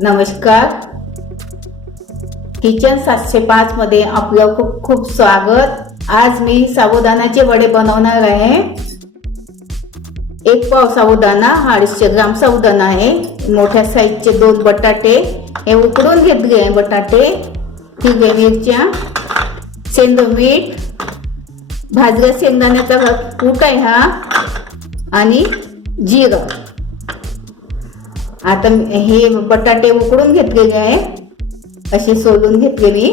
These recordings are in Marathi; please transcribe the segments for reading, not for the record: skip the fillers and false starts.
नमस्कार. किचन 705 मध्ये आपलं खूप खूप स्वागत. आज मी साबुदाण्याचे वडे बनवणार आहे. एक पाव साबुदाणा, 250 ग्राम साबुदाणा आहे. मोठ्या साईजचे 2 बटाटे हे उकडून घेतले आहे. बटाटे, हिरव्या मिरच्या, सेंधव मीठ, भाजल्या शेंगदाण्याचा कूट आहे हा, आणि जिरं. आता हे बटाटे उकडून घेतलेले आहे, असे सोलून घेतले मी.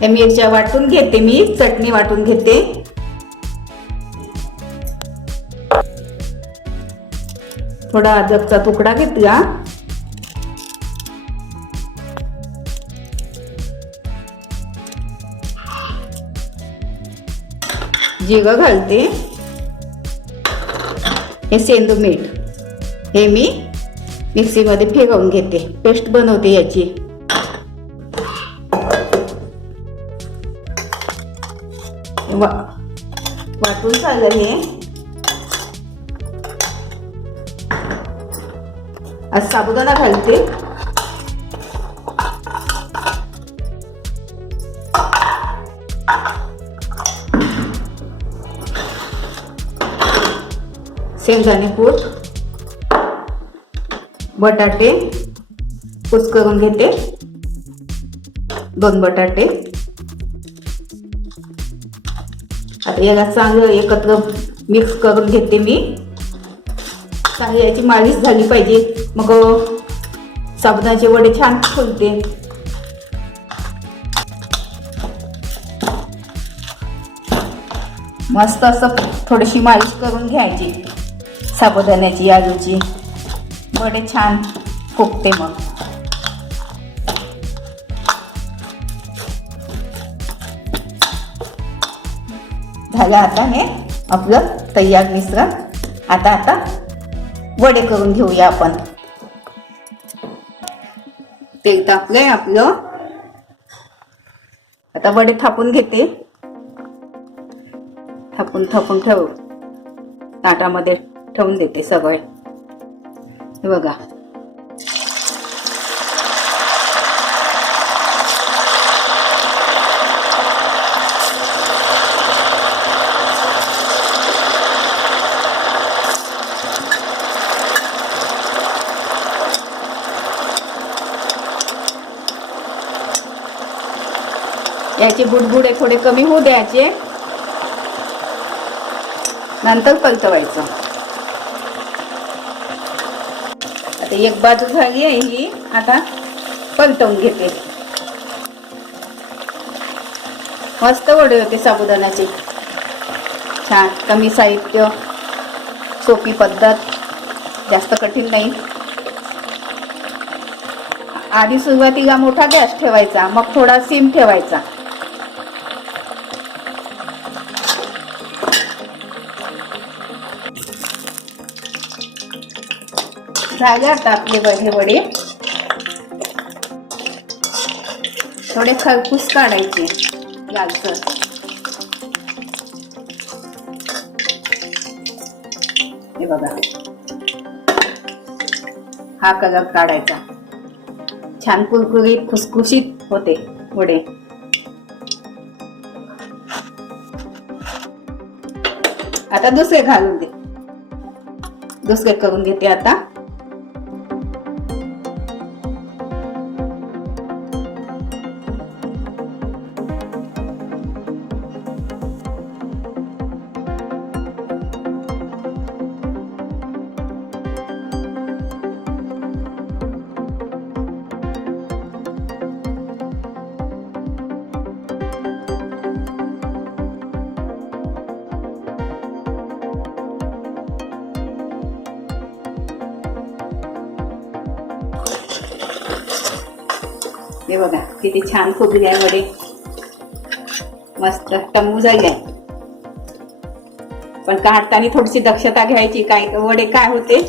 हे मिरच्या वाटून घेते मी, चटणी वाटून घेते. थोडा अद्रकचा तुकडा घेतला. जिरं घालते. हे सेंधव मीठ हे मी मिक्सीमध्ये फिरवून घेते, पेस्ट बनवते याची. वाटून झालं हे. आज साबुदाणा घालते. शेंगदाणे कूट, बटाटे कुस्करून घेते, 2 बटाटे. आता याला चांगलं एकत्र मिक्स करून घेते मी. चांगली याची मालिश झाली पाहिजे, मग साबुदाण्याचे वडे छान फुलते. मस्त असं थोडीशी मालिश करून घ्यायची साबुदाण्याची, आलूची. वडे छान फुगते मग. झालं आता हे आपलं तयार मिश्रण. आता वडे करून घेऊया आपण. तेल तापलंय आपलं. आता वडे थापून घेते. थापून ठेवू, ताटामध्ये ठेवून देते सगळे. हे बघा, याचे बुडबुडे थोडे कमी होऊ द्यायचे, नंतर पलटवायचं. आता एक बाजू झाली आहे ही, आता पलटवून घेते. मस्त वडे होते साबुदाण्याचे, छान. कमी साहित्य, सोपी पद्धत, जास्त कठीण नाही. आधी सुरुवातीला मोठा गॅस ठेवायचा, मग थोडा सिम ठेवायचा. झाले आता आपले वडे. थोडे खरपूस काढायचे, लालसर. हे बघा, हा कलर काढायचा. छान कुरकुरीत खुसखुशीत होते वडे. आता दुसरे घालून दे, दुसरे करून घेते आता. हे बघा किती छान फुगले आहे वडे, मस्त टम्मू झाले आहे. पण काढताना थोडीशी दक्षता घ्यायची. काय वडे काय होते,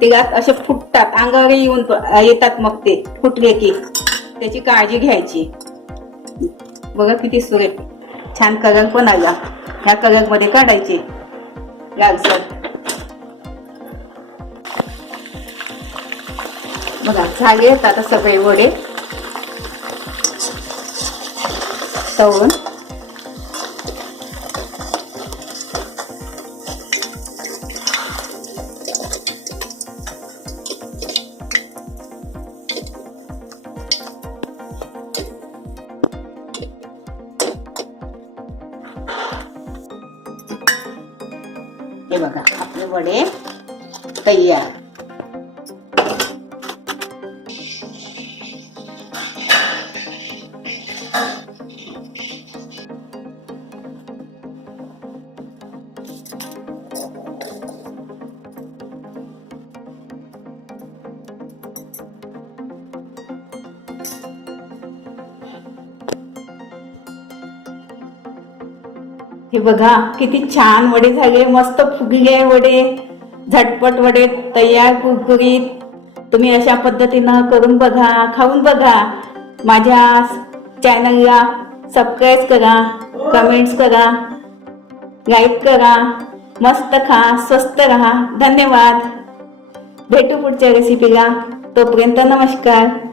तेलात असे फुटतात, अंगावर येतात, मग ते फुटले की त्याची काळजी घ्यायची. बघा किती सुरेख छान कलर पण आला. ह्या कलर मध्ये काढायचे लालसर. बघा झाले आता सगळे वडे तळून. हे बघा आपले वडे तयार. हे बघा किती छान वडे झाले, मस्त फुगले वडे, झटपट वडे तयार कुरकुरीत. तुम्ही अशा पद्धतीनं करून बघा, खाऊन बघा. माझ्या चॅनलला सबस्क्राईब करा, कमेंट्स करा, लाईक करा. मस्त खा, स्वस्त राहा. धन्यवाद. भेटू पुढच्या रेसिपीला. तोपर्यंत नमस्कार.